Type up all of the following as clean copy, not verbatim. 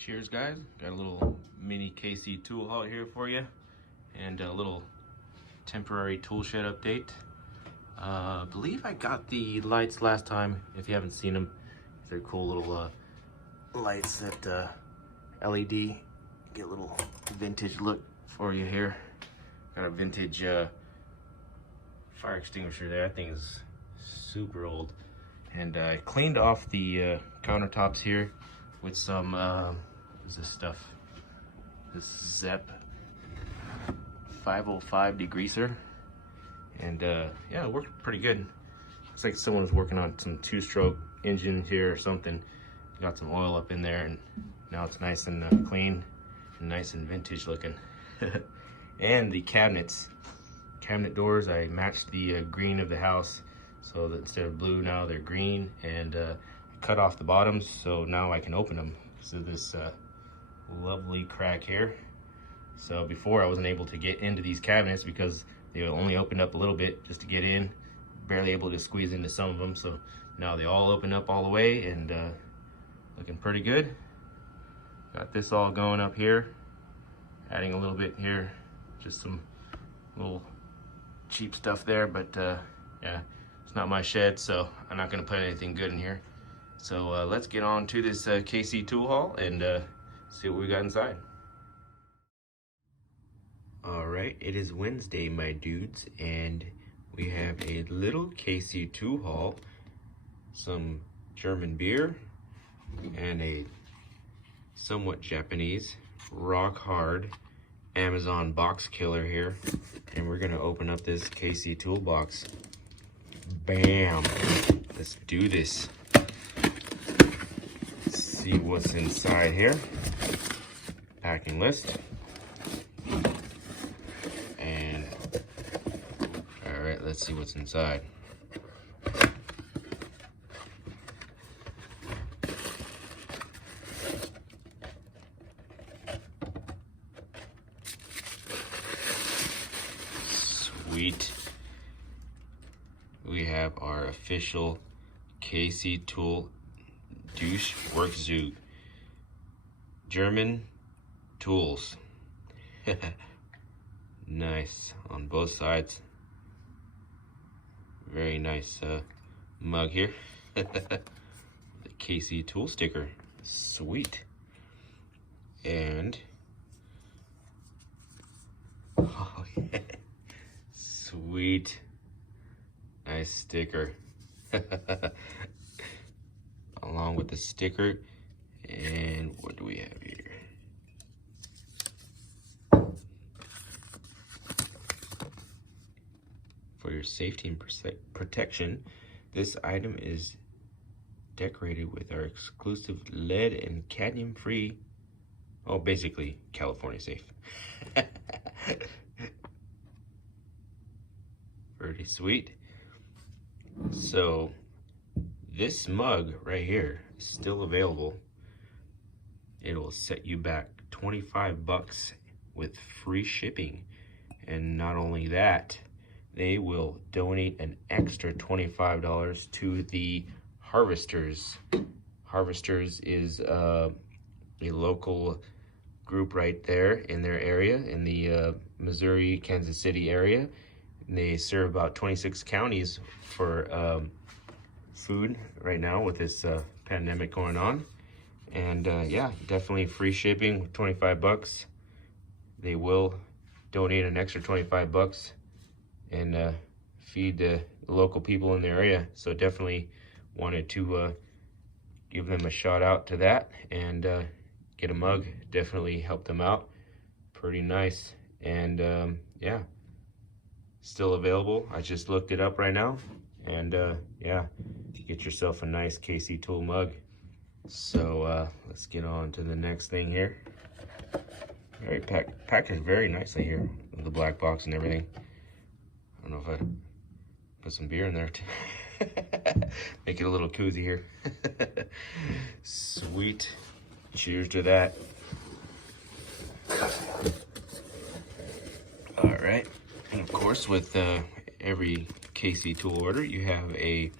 Cheers, guys. Got a little mini KC tool haul here for you, and a little temporary tool shed update. I believe I got the lights last time. If you haven't seen them, they're cool little lights that LED. Get a little vintage look for you here. Got a vintage fire extinguisher there. That thing is super old. And I cleaned off the countertops here with some what's this stuff? This Zep 505 degreaser, and yeah, it worked pretty good. Looks like someone was working on some two-stroke engine here or something. Got some oil up in there, and now it's nice and clean and nice and vintage looking. And the cabinet doors, I matched the green of the house, so that instead of blue now they're green, and cut off the bottoms so now I can open them because of this lovely crack here. So before I wasn't able to get into these cabinets because they only opened up a little bit just to get in, barely able to squeeze into some of them. So now they all open up all the way, and looking pretty good. Got this all going up here, adding a little bit here, just some little cheap stuff there, but yeah, it's not my shed, so I'm not gonna put anything good in here. So let's get on to this KC tool haul and see what we got inside. All right, it is Wednesday, my dudes, and we have a little KC tool haul, some German beer, and a somewhat Japanese rock hard Amazon box killer here. And we're gonna open up this KC toolbox. Bam! Let's do this. Let's see what's inside here. Packing list. And all right, let's see what's inside. Sweet. We have our official KC tool douche Werkzeug. German tools. Nice on both sides. Very nice mug here. The KC tool sticker. Sweet. And oh yeah. Sweet. Nice sticker. Along with the sticker. And what do we have here? For your safety and protection, this item is decorated with our exclusive lead and cadmium free, oh, basically California safe. Pretty sweet. So this mug right here is still available. It will set you back 25 bucks with free shipping. And not only that, they will donate an extra $25 to the Harvesters. Harvesters is a local group right there in their area, in the Missouri, Kansas City area. And they serve about 26 counties for food right now with this pandemic going on. And yeah, definitely free shipping with 25 bucks. They will donate an extra 25 bucks and feed the local people in the area. So definitely wanted to give them a shout out to that and get a mug. Definitely help them out. Pretty nice. And yeah, still available. I just looked it up right now. And yeah, get yourself a nice KC tool mug. So let's get on to the next thing here. Very packaged very nicely here with the black box and everything. I don't know if I put some beer in there too. Make it a little koozie here. Sweet. Cheers to that. All right. And of course, with every KC tool order, you have a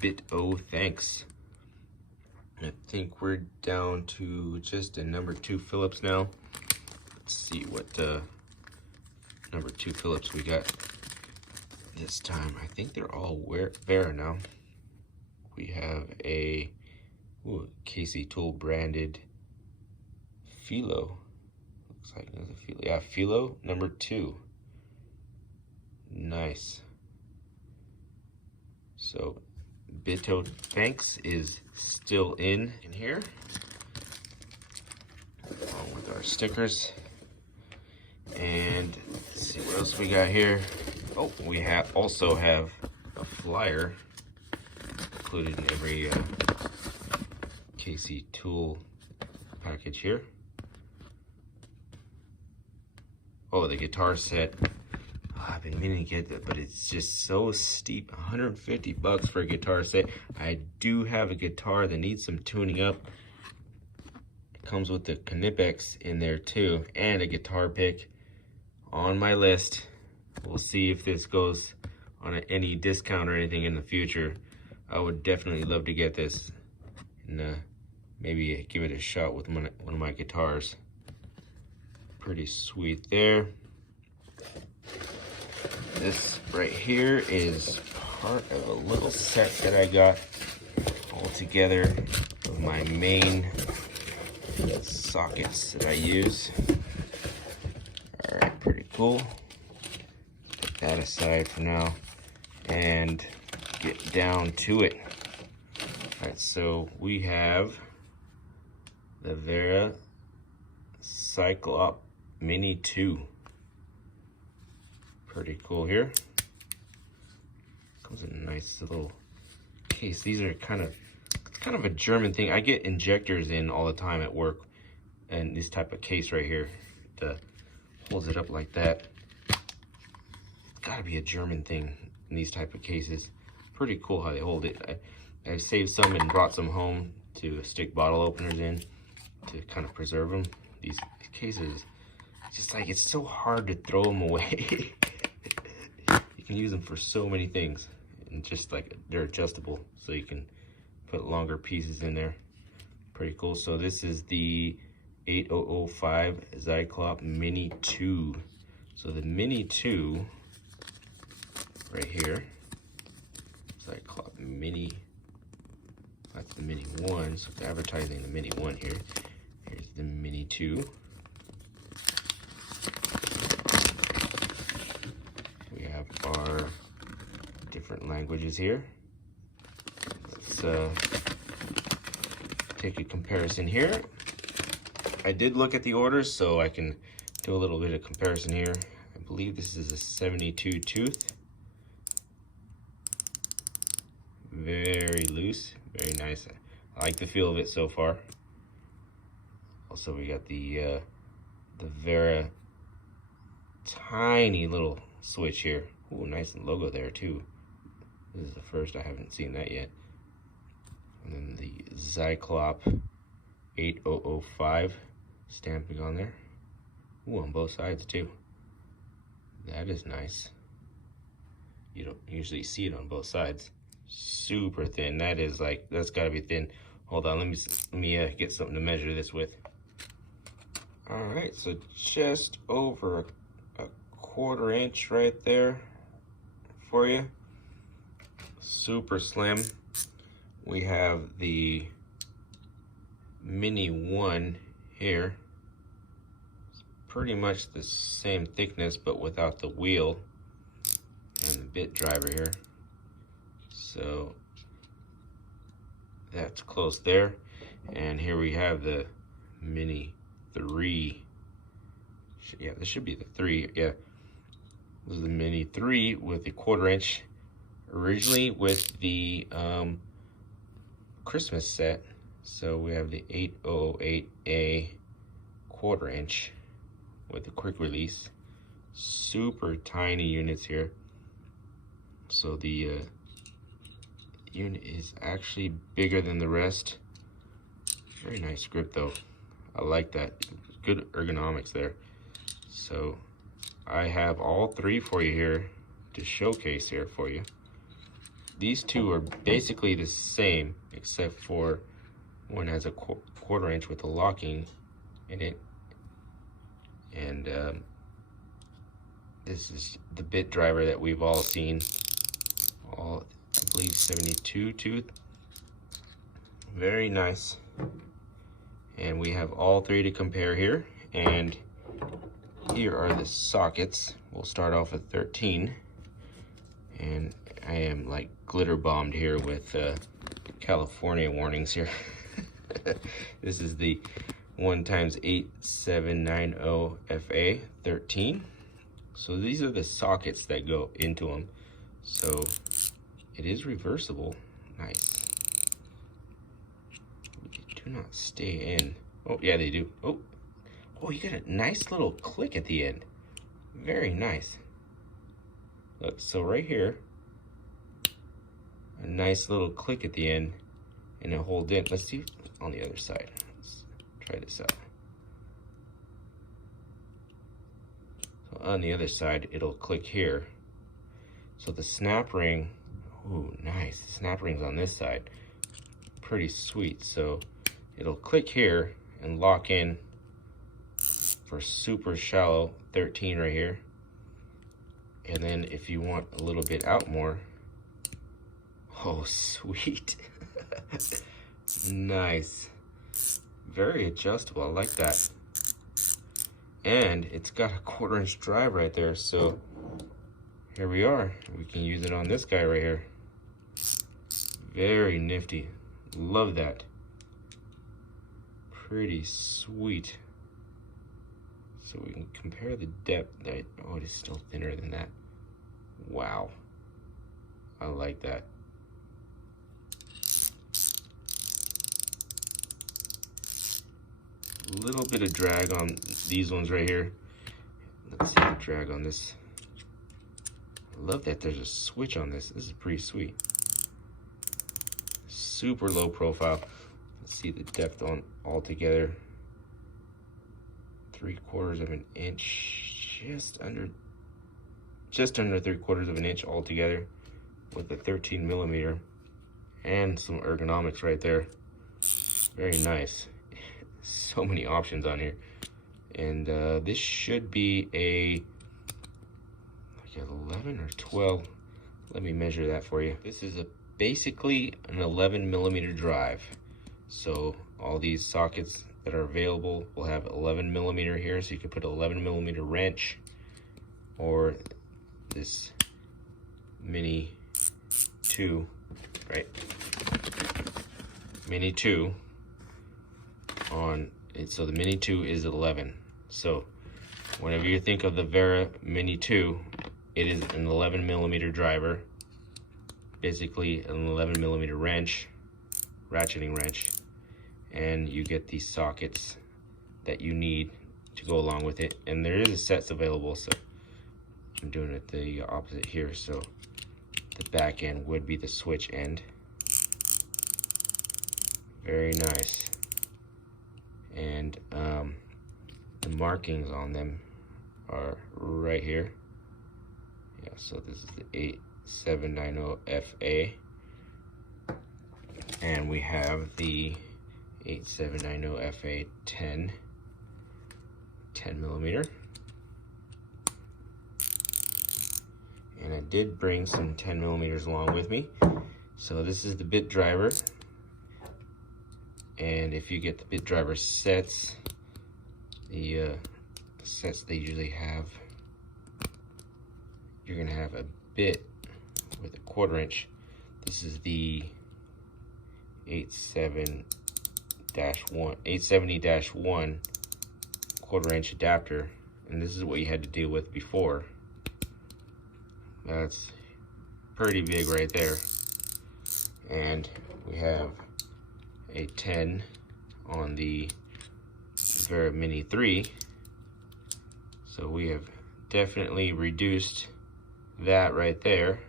bit o' thanks. I think we're down to just a number 2 Phillips now. Let's see what number 2 Phillips we got this time. I think they're all Wera now. We have a kctool branded Philo. Looks like there's a Philo. Yeah, Philo number 2. Nice. So Bito Thanks is still in here, along with our stickers. And let's see what else we got here. Oh, we also have a flyer included in every kctool package here. Oh, the guitar set. Oh, I've been meaning to get that, but it's just so steep. 150 bucks for a guitar set. I do have a guitar that needs some tuning up. It comes with the Knipex in there too, and a guitar pick on my list. We'll see if this goes on any discount or anything in the future. I would definitely love to get this and maybe give it a shot with one of my guitars. Pretty sweet there. This right here is part of a little set that I got all together of my main sockets that I use. All right, pretty cool. Put that aside for now and get down to it. All right, so we have the Wera Cyclop Mini 2. Pretty cool here. Comes in a nice little case. These are kind of a German thing. I get injectors in all the time at work, and this type of case right here that holds it up like that. It's gotta be a German thing in these type of cases. Pretty cool how they hold it. I saved some and brought some home to stick bottle openers in to kind of preserve them. These cases, it's just like, it's so hard to throw them away. You can use them for so many things, and just like they're adjustable, so you can put longer pieces in there. Pretty cool. So this is the 8005 Cyclop Mini 2. So the Mini 2 right here, Cyclop Mini, that's the Mini 1, so it's advertising the Mini 1 here. Here's the Mini 2. We have our different languages here. Let's take a comparison here. I did look at the orders, so I can do a little bit of comparison here. I believe this is a 72 tooth. Very loose, very nice. I like the feel of it so far. Also, we got the Wera tiny little switch here. Ooh, nice logo there too. This is the first, I haven't seen that yet. And then the Cyclop 8005 stamping on there. Ooh, on both sides too. That is nice. You don't usually see it on both sides. Super thin. That is like, that's gotta be thin. Hold on, let me get something to measure this with. All right, so just over a 1/4 inch right there for you. Super slim. We have the Mini 1 here. It's pretty much the same thickness, but without the wheel and the bit driver here. So that's close there. And here we have the Mini 3. Yeah, this should be the 3. Yeah, this is the Mini 3 with the 1/4 inch. Originally with the Christmas set. So we have the 8008A 1/4 inch with the quick release. Super tiny units here. So the unit is actually bigger than the rest. Very nice grip though. I like that. Good ergonomics there. So I have all 3 for you here to showcase here for you. These two are basically the same, except for One has a quarter inch with a locking in it, and this is the bit driver that we've all seen. All, I believe, 72 tooth. Very nice. And we have all three to compare here. And here are the sockets. We'll start off with 13. And I am like glitter bombed here with California warnings here. This is the 1x8790 FA 13. So these are the sockets that go into them. So it is reversible. Nice. They do not stay in. Oh yeah, they do. Oh, you got a nice little click at the end. Very nice. Look, so right here, a nice little click at the end, and it holds in. Let's see on the other side. Let's try this out. So on the other side, it'll click here. So the snap ring, ooh, nice. The snap ring's on this side. Pretty sweet. So it'll click here and lock in for super shallow 13 right here. And then if you want a little bit out more, oh, sweet. Nice. Very adjustable. I like that. And it's got a quarter inch drive right there. So here we are. We can use it on this guy right here. Very nifty. Love that. Pretty sweet. So we can compare the depth. Oh, it is still thinner than that. Wow. I like that. A little bit of drag on these ones right here. Let's see the drag on this. I love that there's a switch on this. This is pretty sweet. Super low profile. Let's see the depth on altogether. 3/4 of an inch, just under 3/4 of an inch altogether, with the 13 millimeter, and some ergonomics right there. Very nice. So many options on here, and this should be a like 11 or 12. Let me measure that for you. This is basically an 11 millimeter drive. So all these sockets that are available will have 11 millimeter here, so you can put an 11 millimeter wrench, or this mini 2, right? Mini 2 on it. So the mini 2 is 11. So whenever you think of the Wera mini 2, it is an 11 millimeter driver, basically an 11 millimeter wrench, ratcheting wrench, and you get these sockets that you need to go along with it. And there is a sets available, so I'm doing it the opposite here. So the back end would be the switch end. Very nice. And the markings on them are right here. Yeah, so this is the 8790 FA, and we have the 8790 FA 10 millimeter. And I did bring some 10 millimeters along with me. So this is the bit driver. And if you get the bit driver sets, the sets they usually have, you're gonna have a bit with a 1/4 inch. This is the 870-1 1/4 inch adapter, and this is what you had to deal with before. That's pretty big right there. And we have a 10 on the Wera Mini 3. So we have definitely reduced that right there.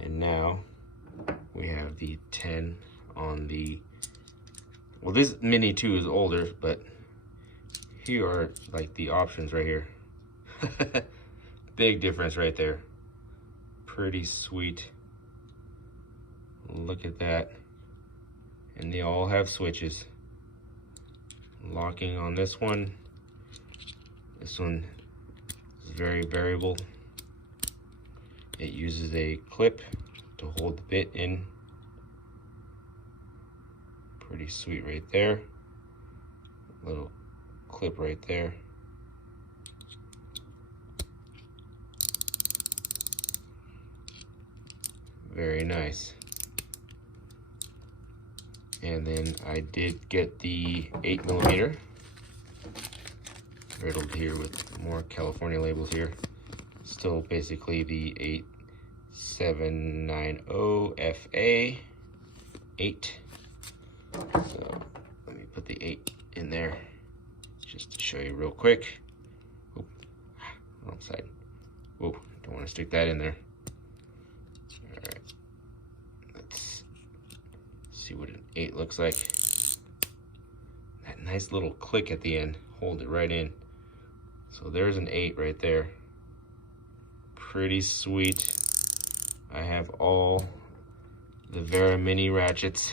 And now we have the 10 on the, well, this Mini 2 is older, but here are like the options right here. Big difference right there. Pretty sweet. Look at that. And and they all have switches. Locking on this one. This one is very variable. It uses a clip to hold the bit in. Pretty sweet right there. Little clip right there. Very nice. And then I did get the 8mm, riddled here with more California labels here. Still basically the 8790FA 8. So let me put the 8 in there just to show you real quick. Oh, wrong side. Oh, don't want to stick that in there. All right, let's see what an 8 looks like. That nice little click at the end, hold it right in. So there's an 8 right there. Pretty sweet. I have all the Wera mini ratchets.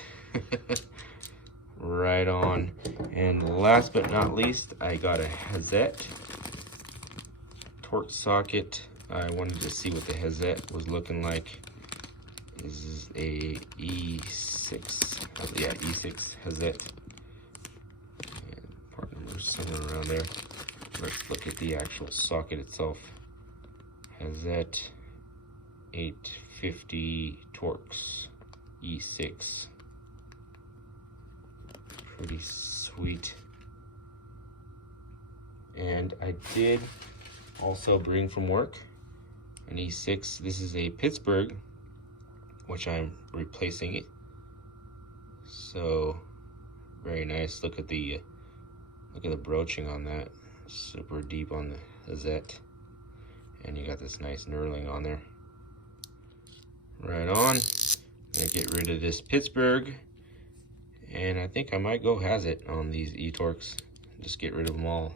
Right on. And last but not least, I got a Hazette Torx socket. I wanted to see what the Hazette was looking like. This is a E6. Yeah, E6 Hazette. And part number somewhere around there. Let's look at the actual socket itself. Hazette 850 Torx E6. Pretty sweet. And I did also bring from work an E6. This is a Pittsburgh, which I'm replacing it. So very nice. Look at the broaching on that. Super deep on the Hazette. And you got this nice knurling on there. Right on. I'm gonna get rid of this Pittsburgh. And I think I might go Hazette on these E-Torx. Just get rid of them all.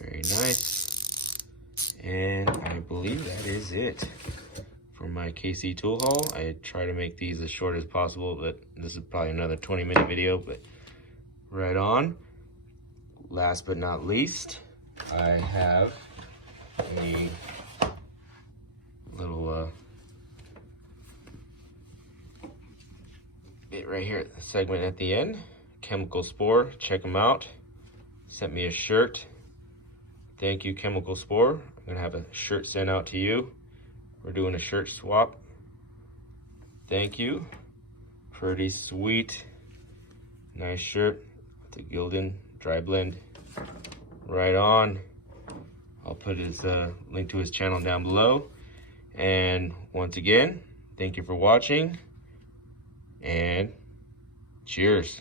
Very nice. And I believe that is it for my KC tool haul. I try to make these as short as possible, but this is probably another 20-minute video, but right on. Last but not least, I have a little bit right here, segment at the end. Chemical Spore, check them out. Sent me a shirt. Thank you, Chemical Spore. I'm gonna have a shirt sent out to you. We're doing a shirt swap. Thank you. Pretty sweet. Nice shirt. The Gildan dry blend. Right on. I'll put his link to his channel down below. And once again, thank you for watching. And cheers.